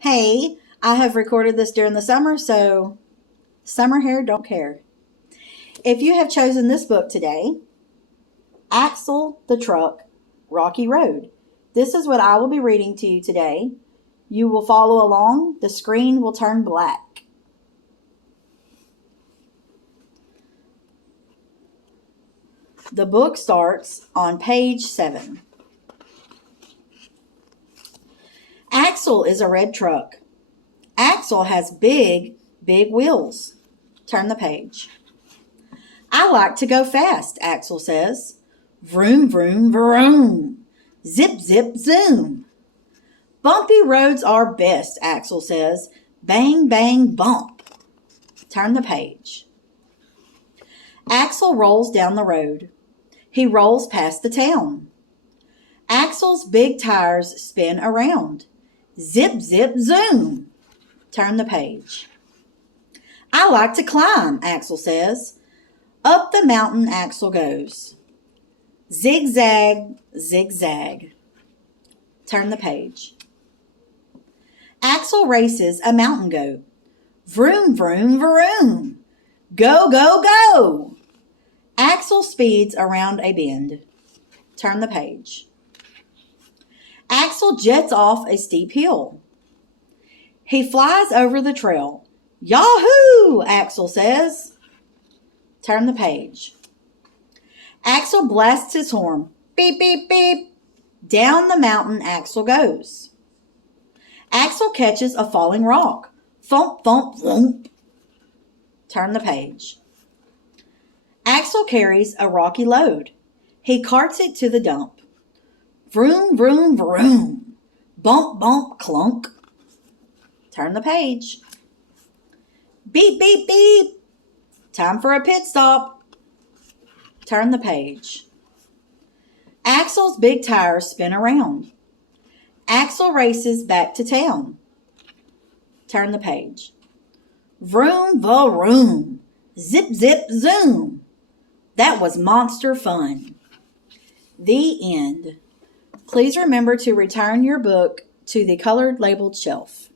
Hey, I have recorded this during the summer, so summer hair don't care. If you have chosen this book today, Axel the Truck, Rocky Road. This is what I will be reading to you today. You will follow along. The screen will turn black. The book starts on page 7. Axel is a red truck. Axel has big wheels. Turn the page. I like to go fast, Axel says. Vroom, vroom, vroom. Zip, zip, zoom. Bumpy roads are best, Axel says. Bang, bang, bump. Turn the page. Axel rolls down the road. He rolls past the town. Axel's big tires spin around. Zip, zip, zoom. Turn the page. I like to climb, Axel says. Up the mountain Axel goes. Zigzag, zigzag. Turn the page. Axel races a mountain goat. Vroom, vroom, vroom. Go, go, go. Axel speeds around a bend. Turn the page. Axel jets off a steep hill. He flies over the trail. Yahoo! Axel says. Turn the page. Axel blasts his horn. Beep, beep, beep. Down the mountain Axel goes. Axel catches a falling rock. Thump, thump, thump. Turn the page. Axel carries a rocky load. He carts it to the dump. Vroom, vroom, vroom. Bump, bump, clunk. Turn the page. Beep, beep, beep. Time for a pit stop. Turn the page. Axel's big tires spin around. Axel races back to town. Turn the page. Vroom, vroom. Zip, zip, zoom. That was monster fun. The end. Please remember to return your book to the colored labeled shelf.